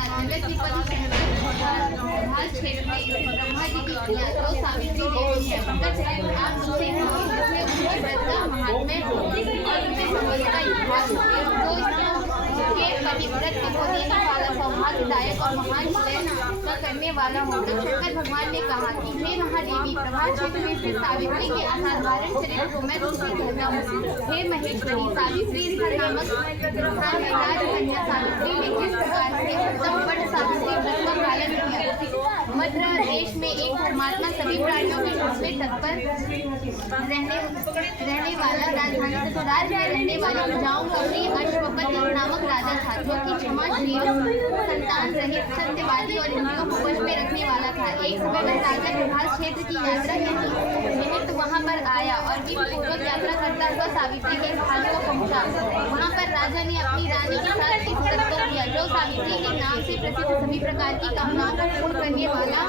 जगत की पति शंकर क्षेत्र में स्थित ब्रह्मा जी की कन्या जो सावित्री देवी है, उनका चरित्र आप सुनते हैं जिसमें उनके व्रत का महात्म्य और उनके संबंध का इतिहास जो के पतिव्रत को देने वाला सौभाग्यदायक और महान चयन का करने वाला हो। तब शंकर भगवान ने कहा कि हे महादेवी, प्रभास क्षेत्र में स्थित सावित्री के असाधारण चरित्र को मैं तुमसे कहता हूँ। हे महेश्वरी, सावित्री नामक राजकन्या सावित्री ने किस प्रकार से उत्तम बड़ सावित्री व्रत का पालन किया। मध्य देश में एक धर्मात्मा सभी प्राणियों के हित में तत्पर रहने वाला राजधानी ससुराल में रहने वाले प्रजाओं का प्रिय अश्वपति नामक राजा था, जो कि क्षमाशील, संतान रहित, सत्यवादी और इंद्रियों को वश में रखने वाला था। एक समय वह राजा प्रभास क्षेत्र की यात्रा निमित्त वहां पर आया और विधि पूर्वक यात्रा करता हुआ सावित्री के स्थान को पहुंचा। वहां पर राजा ने अपनी रानी के साथ इस व्रत को किया जो सावित्री के नाम से प्रसिद्ध सभी प्रकार की कामनाओं को पूर्ण करने वाला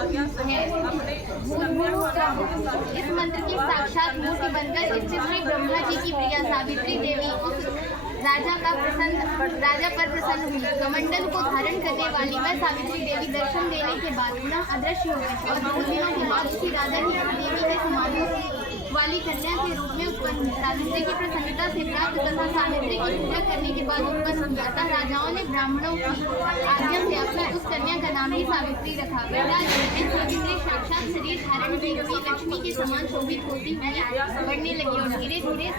है। इस मंत्र की साक्षात मूर्ति बनकर स्थित श्री ब्रह्मा जी की प्रिया सावित्री देवी उस राजा पर प्रसन्न हुई। कमंडल को धारण करने वाली वह सावित्री देवी दर्शन देने के बाद पुनः अदृश्य हो गई और 2 दिनों के बाद उसी राजा की देवी के समाधि वाली कन्या के रूप में उत्पन्न हुई। सावित्री की प्रसन्नता से प्राप्त तथा सावित्री की पूजा करने के बाद उत्पन्न हुई। अतः राजाओं ने ब्राह्मणों की आज्ञा से अपनी उस कन्या का नाम ही सावित्री रखा। सावित्री साक्षात शरीर धारण की हुई लक्ष्मी के समान शोभित होती हुई बढ़ने लगी और धीरे धीरे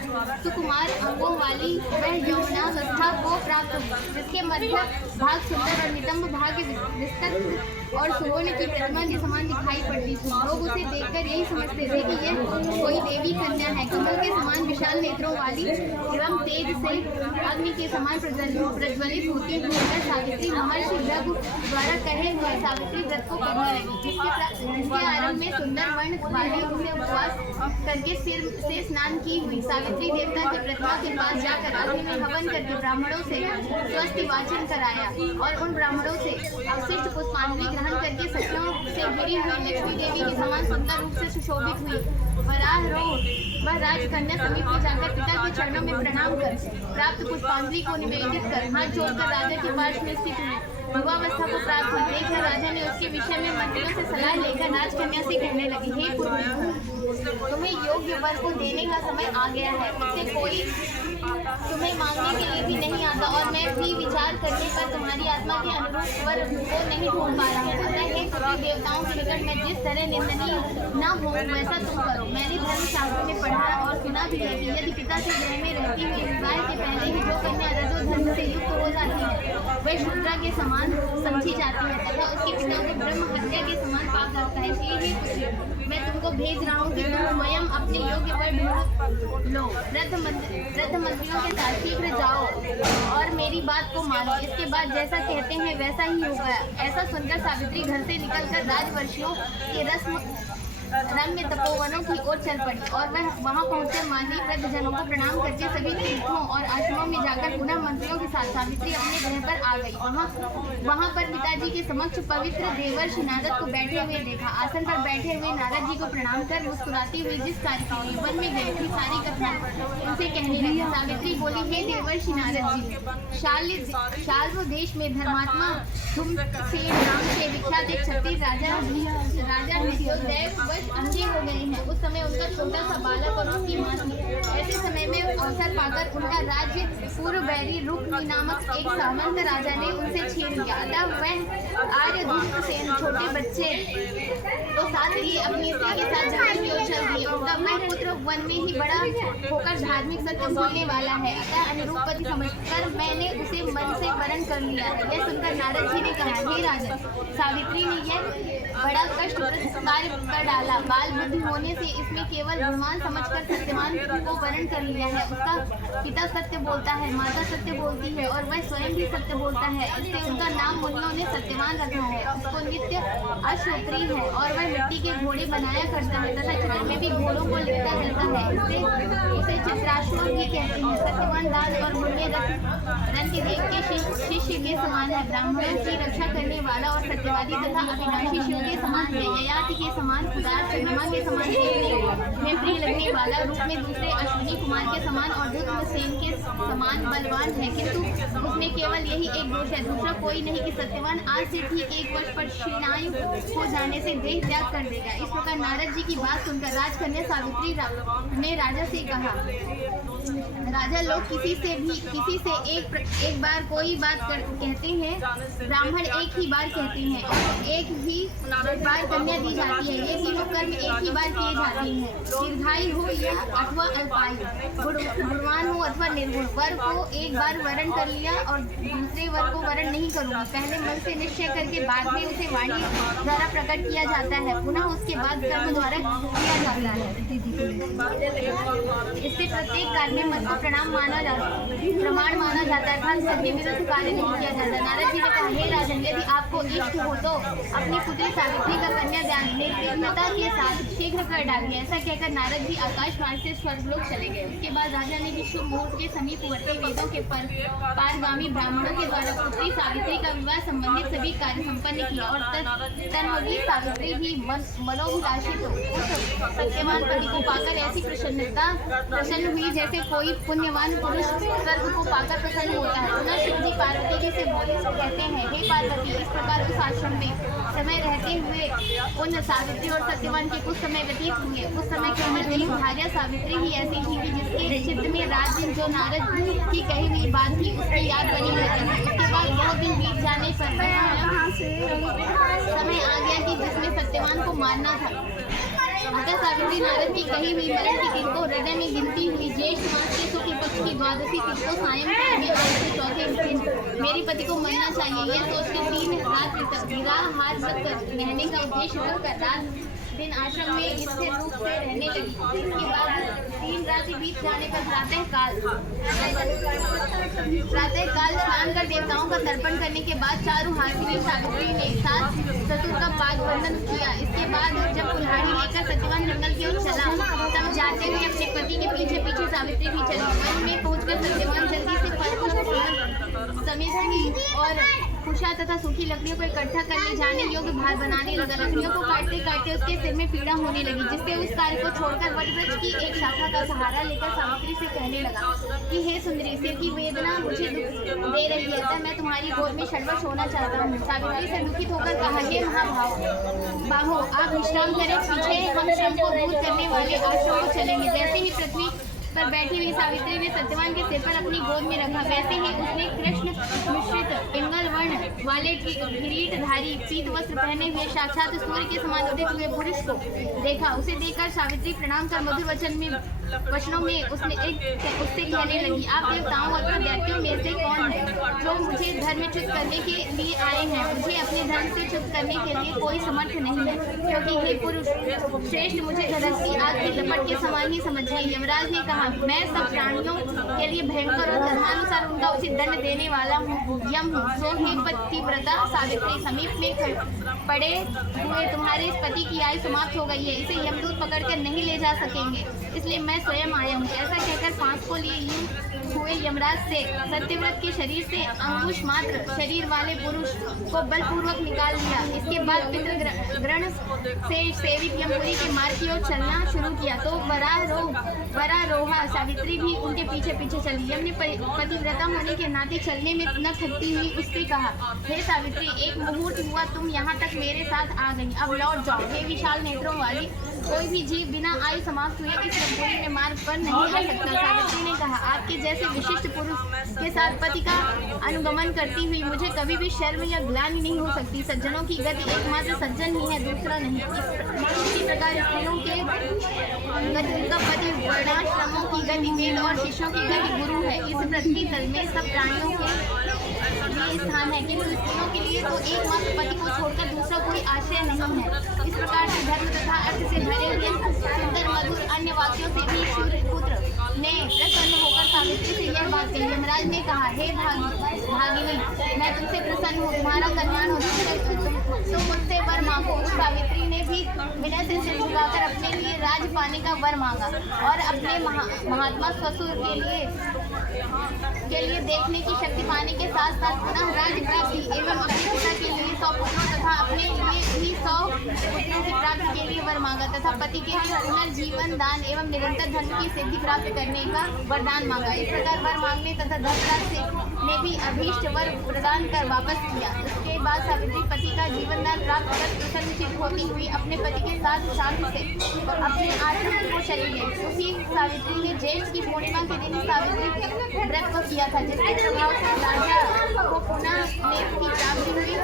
सुकुमार अंगों वाली वह यौवनावस्था को प्राप्त हुई, जिसके मध्य भाग सुंदर और नितंब भाग विस्तृत और सुवर्ण की प्रतिमा के समान दिखाई पड़ती थी। लोग उसे देखकर यही समझते थे कि यह कोई देवी कन्या है। कमल के समान विशाल नेत्रों वाली एवं तेज से अग्नि के समान प्रज्वलित होती हुई वह सावित्री महर्षि भृगु द्वारा कहे हुए सावित्री व्रत को करने लगी, जिसके आरंभ में सुंदर वर्ण वाली उसे उपवास करके सिर से स्नान की हुई। सावित्री देवता की प्रतिमा के पास जाकर अग्नि में हवन करके ब्राह्मणों से स्वस्ति वाचन कराया और उन ब्राह्मणों से अवशिष्ट पुष्पांजलि ग्रहण करके सखियों से घिरी हुई लक्ष्मी देवी के समान सुंदर रूप से सुशोभित हुई। वह राजकन्या समीप में जाकर पिता के चरणों में प्रणाम कर प्राप्त पुष्पांजलि को निवेदित कर हाथ जोड़कर राजा के पास में स्थित हुई। युवावस्था को प्राप्त हुई देखकर राजा ने उसके विषय में मंत्रियों से सलाह लेकर राजकन्या से कहने लगी, हे पुत्री, तुम्हें योग्य वर को देने का समय आ गया है। इससे कोई तुम्हें मांगने के लिए भी नहीं आता और मैं भी विचार करने पर तुम्हारी आत्मा के अनुरूप वर को नहीं ढूंढ पा रहा हूँ। अतः हे पुत्री, देवताओं के निकट मैं जिस तरह निंदनीय न हो वैसा तुम करो। मैंने धर्मशास्त्र में पढ़ा और सुना भी है कि यदि पिता के गृह में रहती हुई विवाह के पहले ही जो कन्या रजो धर्म से युक्त हो जाती है वह शूद्रा के समान समझी जाती है तथा उसके पिता को ब्रह्म हत्या के समान पाप लगता है। इसलिए हे पुत्री, मैं तुमको भेज रहा हूँ कि तुम स्वयं अपने योग्य वर ढूंढ लो। वृद्ध मंत्रियों के साथ शीघ्र जाओ और मेरी बात को मानो। इसके बाद जैसा कहते हैं वैसा ही होगा। ऐसा सुनकर सावित्री घर से निकलकर राजवर्षियों के रम्य तपोवनों की ओर चल पड़ी और वह वहां पहुंचकर माही वृद्ध जनों को प्रणाम करके सभी तीर्थों और आश्रमों में जाकर पुनः मंत्रियों के साथ सावित्री अपने गृह पर आ गई। वहां पर पिताजी के समक्ष पवित्र देवर्षि नारद को बैठे हुए देखा। आसन पर बैठे हुए नारद जी को प्रणाम कर मुस्कुराती हुई जिस कार्य के लिए वन में गई थी सारी कथा उनसे कहने लगी। सावित्री बोली, हे देवर्षि नारद जी, शाल्व देश में धर्मात्मा धूमसेन नाम से विख्यात एक क्षत्रिय राजा दैववश अंधे हो गए हैं। उस समय उनका छोटा सा बालक और उसकी मां थी। ऐसे समय में अवसर पाकर उनका राज्य पूर्व बैरी रुक्मी नामक एक सामंत राजा ने उनसे छीन लिया। अतः वह आर्यधूमसेन छोटे बच्चे तो साथ ही अपनी स्त्री के साथ जंगल की ओर चल दिए। उनका वह पुत्र वन में ही बड़ा होकर धार्मिक सत्य बोलने वाला है, अतः अनुरूपति समझकर मैंने उसे मन से वरण कर लिया है। यह सुनकर नारद जी ने कहा, हे राजन, सावित्री ने यह बड़ा कष्टप्रद कार्य कर डाला। बाल बुद्धि होने से इसमें केवल गुणवान समझकर सत्यवान को वरण कर लिया है। उसका पिता सत्य बोलता है, माता सत्य बोलती है और वह स्वयं भी सत्य बोलता है। इससे उनका नाम मुनियों ने सत्यवान मान रखा है, उसको नित्य अश्वत्री है और वह मिट्टी के घोड़े बनाया करता है तथा चित्र में भी घोड़ों को लिखता रहता है। उसे चित्राश्व भी कहते हैं। सत्यवान दास और पुण्य रंग देव के शिष्य के समान है। ब्राह्मणों की रक्षा करने वाला और सत्यवादी तथा अविनाशी शिव के समान है। ययाति के समान, उदार चंद्रमा के समान देखने में प्रिय लगने वाला, रूप में दूसरे अश्विनी कुमार के समान और दुर्ग सेन के समान बलवान है, किंतु उसमें केवल यही एक दोष है, दूसरा कोई नहीं कि सत्यवान आज से ठीक 1 वर्ष पर क्षीणायु हो जाने से देह त्याग कर देगा। इस प्रकार नारद जी की बात सुनकर राजकन्या सावित्री ने राजा से कहा, राजा लोग किसी से एक बार कोई बात कहते हैं, ब्राह्मण एक ही बार कहते हैं और एक ही बार कन्या दी जाती है। ये तीनों कर्म एक ही बार किए जाते हैं। दीर्घायु हो या अथवा अल्पायु, गुणवान हो अथवा निर्गुण। वर को एक बार वरण कर लिया और दूसरे वर को वरण नहीं करूंगी। पहले मन से निश्चय करके बाद में उसे वाणी द्वारा प्रकट किया जाता है, पुनः उसके बाद कर्म द्वारा किया जाता है। इससे प्रत्येक कार्य में मन को प्रमाण माना जाता है, धर्म सत्य विरुद्ध कार्य नहीं किया जाता। नारद जी ने कहा, हे राजन, यदि आपको इष्ट हो तो अपनी पुत्री सावित्री का कन्यादान निर्विघ्नता के साथ शीघ्र कर डालिए। ऐसा कहकर नारद जी आकाश मार्ग से स्वर्गलोक चले गए। उसके बाद राजा ने विश्व मुहूर्त के समीपवर्ती वेदों के पारगामी ब्राह्मणों के द्वारा पुत्री सावित्री का विवाह संबंधित सभी कार्य संपन्न किया और तन्मयी सावित्री भी मनोभिलाषित उस सत्यवान पति को पाकर ऐसी प्रसन्न हुई जैसे कोई पुण्यवान पुरुष स्वर्ग को पाकर प्रसन्न होता है। पुनः शिव जी पार्वती जी से बोले तो कहते हैं, हे पार्वती, इस प्रकार उस आश्रम में समय रहते हुए उन सावित्री और सत्यवान के कुछ समय व्यतीत हुए। उस समय केवल एक भार्या सावित्री ही ऐसी थी कि जिसके चित्त में रात दिन जो नारद की कही हुई बात थी उसकी याद बनी रहती थी। उसके बाद बहुत दिन बीत जाने पर समय आ गया कि जिसमें सत्यवान को मारना था। अतः सावित्री नारद की कही हुई मरण की तिथि को हृदय में गिनती हुई। ज्येष्ठ मास के शुक्ल पक्ष की द्वादशी तिथि को सायंकाल में और चौथे दिन मेरे पति को मरना चाहिए, यह सोचकर 3 रात तक निराहार व्रत रहने का उद्देश्य रखकर रात दिन आश्रम में स्थिर रूप से रहने लगी। इसके बाद 3 रात्रि बीत जाने पर प्रातःकाल स्नान कर देवताओं का तर्पण करने के बाद चारों हाथी सावित्री ने सात चतुर का पाद वर्णन किया। इसके बाद जब कुल्हाड़ी लेकर सत्यवान जंगल की ओर चला, तब जाते हुए अपने पति के पीछे पीछे सावित्री भी चली। वन में पहुंचकर सत्यवान जल्दी से समेत और कुशा तथा सूखी लकड़ियों को इकट्ठा करने जाने योग्य भार बनाने लगा। लकड़ियों को काटते काटते उसके सिर में पीड़ा होने लगी, जिससे उस कार्य को छोड़कर वटवृक्ष की एक शाखा का सहारा लेकर सावित्री से कहने लगा कि हे सुंदरी, सिर की वेदना मुझे दुख दे रही है, तब मैं तुम्हारी गोद में षड्वश होना चाहता हूँ। सावित्री से दुखित होकर कहा, हे महाबाहो, आप विश्राम करें, पीछे हम श्रम को दूर करने वाले आश्रम को चलेंगे। जैसे ही पृथ्वी पर बैठी हुई सावित्री ने सत्यवान के सिर पर अपनी गोद में रखा, वैसे ही उसने कृष्ण मिश्रित पिंगल वर्ण वाले किरीटधारी पीत वस्त्र पहने हुए साक्षात सूर्य के समान उदित हुए पुरुष को देखा। उसे देखकर सावित्री प्रणाम कर मधुर वचनों में उससे कहने लगी, आप देवताओं अथवा दैत्यों में से कौन है जो मुझे धर्मच्युत करने के लिए आए हैं? मुझे अपने धर्म से च्युत करने के लिए कोई समर्थ नहीं है, क्योंकि हे पुरुष श्रेष्ठ, मुझे धरती आग के लपट के समान ही समझिए। यमराज ने कहा, मैं सब प्राणियों के लिए भयंकर और धर्मानुसार उनका उचित दंड देने वाला यम हूँ। सो हे पतिव्रता सावित्री, समीप में पड़े हुए तुम्हारे इस पति की आयु समाप्त हो गई है, इसे यमदूत पकड़कर नहीं ले जा सकेंगे, इसलिए मैं स्वयं आया हूँ। ऐसा कहकर सांस को लिए यूं हुए यमराज से सत्यव्रत के शरीर से अंकुश मात्र शरीर वाले पुरुष को बलपूर्वक निकाल लिया। इसके बाद पितृगण से सेवित यमपुरी के मार्ग की ओर चलना शुरू किया, तो वरारोहा सावित्री भी उनके पीछे पीछे चली। यम ने पतिव्रता होने के नाते चलने में न थकती हुई उससे कहा, हे सावित्री, एक मुहूर्त हुआ तुम यहाँ तक मेरे साथ आ गई, अब लौट जाओ। हे विशाल नेत्रों वाली, कोई भी जीव बिना आयु समाप्त हुए इस यमपुरी में मार्ग पर नहीं आ सकता। सावित्री ने कहा, आपके जैसे विशिष्ट पुरुष के साथ पति का अनुगमन करती हुई मुझे कभी भी शर्म या ग्लानि नहीं हो सकती। सज्जनों की गति एकमात्र सज्जन ही है, दूसरा नहीं। इसी प्रकार स्त्रियों के गति उनका पति, वर्णाश्रमों की गति वेद और शिष्यों की गति गुरु है। इस पृथ्वी तल में सब प्राणियों के लिए स्थान है, किंतु स्त्रियों के लिए तो एकमात्र पति को छोड़कर दूसरा कोई आश्रय नहीं है। इस प्रकार से धर्म तथा अर्थ से भरे हुए सुंदर मधुर अन्य वाक्यों से भी सूर्यपुत्र ने प्रसन्न होकर सावित्री से यह बात कही। यमराज ने कहा, हे भागिनी, मैं तुमसे प्रसन्न हूँ, तुम्हारा कल्याण हो। विनय से सिर झुकाकर अपने लिए राज पाने का वर मांगा और अपने महात्मा ससुर के लिए देखने की शक्ति पाने के साथ साथ पुनः राज्य प्राप्ति एवं अपने पिता के लिए 100 पुत्रों तथा अपने लिए भी 100 पुत्रों की प्राप्ति के लिए वर मांगा तथा पति के लिए पुनर्जीवन दान एवं निरंतर धर्म की सिद्धि प्राप्त करने का वरदान मांगा। इस प्रकार वर मांगने तथा धर्मराज ने भी अभीष्ट वर प्रदान कर वापस किया। उसके बाद सावित्री पति का जीवन दान प्राप्त कर प्रसन्नचित्त होती हुई अपने पति के साथ शांति से अपने आश्रम को चली गई। उसी सावित्री ने ज्येष्ठ की पूर्णिमा के दिन सावित्री व्रत को किया था, जिसके प्रभाव से राजा को पुनः नेत्र की प्राप्ति हुई।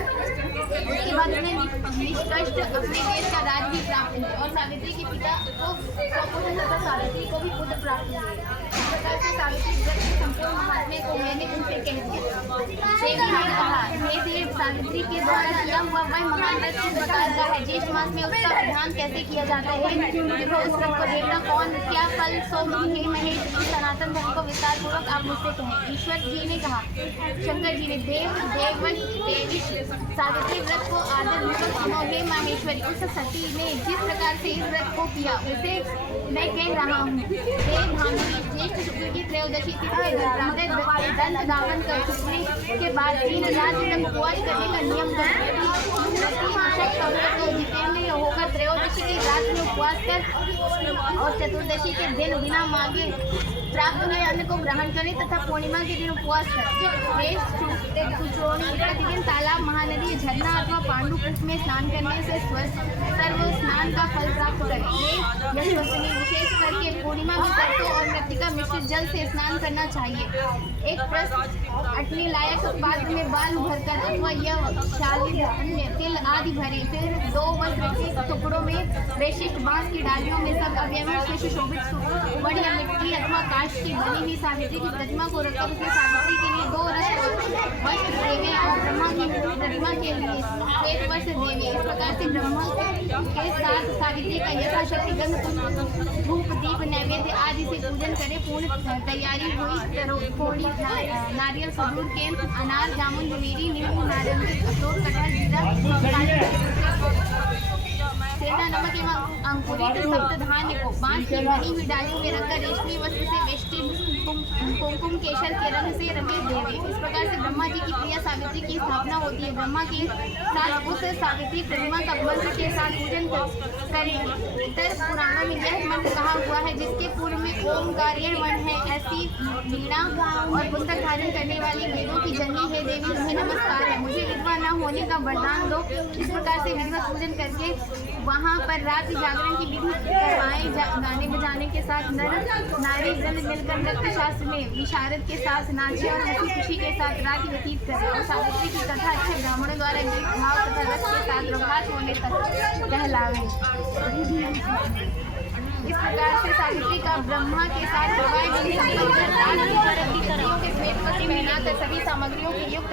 उसके बाद उन्हें निष्कष्ट अपने देश का राज भी प्राप्त हुआ और सावित्री के पिता को पुत्र तथा सावित्री को भी पुत्र प्राप्त हुए। इस प्रकार से सावित्री व्रत के संपूर्ण महात्म्य को मैंने उनसे कह दिया। देवी ने कहा, हे देव, सावित्री के द्वारा किया हुआ वह महान व्रत किस प्रकार का है? ज्येष्ठ मास में उसका विधान कैसे किया जाता है? देखो, उस व्रत को देखना कौन क्या फल सो हे महेश, सनातन धर्म को विस्तार पूर्वक आप मुझसे कहें। ईश्वर जी ने कहा, शंकर जी ने, देवी सावित्री व्रत को आदर पूर्वक सुनो। हे माहेश्वरी, उस सती ने जिस प्रकार से इस व्रत को किया उसे मैं कह रहा हूँ। देव भामिनी ज्येष्ठ शुक्ल की त्रयोदशी तिथि दंत धावन कर चुकने के बाद 3 रात तक उपवास करने का नियम कर जितेंद्र होकर त्रयोदशी की रात में उपवास कर और चतुर्दशी के दिन बिना मांगे प्राप्त हुए अन्न को ग्रहण करें तथा पूर्णिमा के दिन उपवास करें। प्रतिदिन तालाब, महानदी, झरना अथवा पांडु कुंड में स्नान करने से सर्व स्नान का फल प्राप्त करें। विशेष करके पूर्णिमा में सरसों और मृतिका मिश्रित जल से स्नान करना चाहिए। एक प्रश्न अटने लायक पात्र में बाल भरकर अथवा यह शाली अन्य तिल आदि भरे, फिर 2 वस्त्र के टुकड़ों में विशिष्ट बांस की डालियों में सब अवयवों से सुशोभित सुवर्ण या मिट्टी अथवा काष्ठ की बनी हुई सावित्री की प्रतिमा को रखकर उसमें सावित्री के लिए 2 वस्त्र देवे और ब्रह्मा की प्रतिमा के लिए श्वेत वस्त्र देवे। इस प्रकार से ब्रह्मा के साथ सावित्री का यथाशक्ति गंध, धूप, दीप, नैवेद्य आदि से पूजन करें। पूर्ण तैयारी हुई। थोड़ी नारियल, खजूर, केंद्र, अनार, जामुन, जलेबी, नींबू, नारंगी, अखरोट, कटहल, जीरा, सेंधा नमक एवं अंकुरित सप्त धान्य को बांस की बनी हुई डालियों में रखकर रेशमी वस्त्र से वेष्टित कुमकुम केशर के रंग से रंगे देवे। इस प्रकार से ब्रह्मा जी की प्रिया सावित्री की स्थापना होती है। ब्रह्मा के साथ उस सावित्री प्रतिमा का मंत्र के साथ पूजन करेंगे। इतर पुराणों में यह मंत्र कहा हुआ है, जिसके पूर्व में ओमकारेण वन है। ऐसी वीणा और पुस्तक धारण करने वाली वेदों की जननी है देवी, तुम्हें नमस्कार है। मुझे विधवा न होने का वरदान दो। इस प्रकार से विधिवत पूजन करके वहाँ पर रात्रि जागरण की विधि करवाएं। गाने बजाने के साथ नर नारी जन मिलकर नृत्य शास्त्र में विशारद के साथ नाचे और हंसी खुशी के साथ रात्रि व्यतीत करें और सावित्री की कथा अच्छे ब्राह्मणों द्वारा गीत भाव तथा रस के साथ प्रभात होने तक कहलावे। इस प्रकार से सावित्री का ब्रह्मा के साथ पहनाकर सभी सामग्रियों के युक्त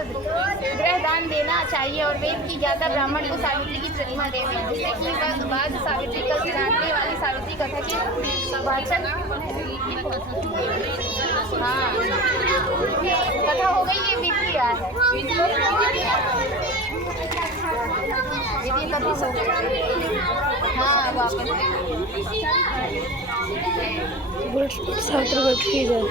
गृह दान देना चाहिए और वेद की ज्ञाता ब्राह्मण को सावित्री की प्रतिमा देवे, जिससे कि बाद सावित्री का जानने वाली सावित्री कथा के वाचन। हाँ, कथा हो गई, ये विधि क्या है? विधि कभी हो गई। हाँ, वापस सावित्री की जाए।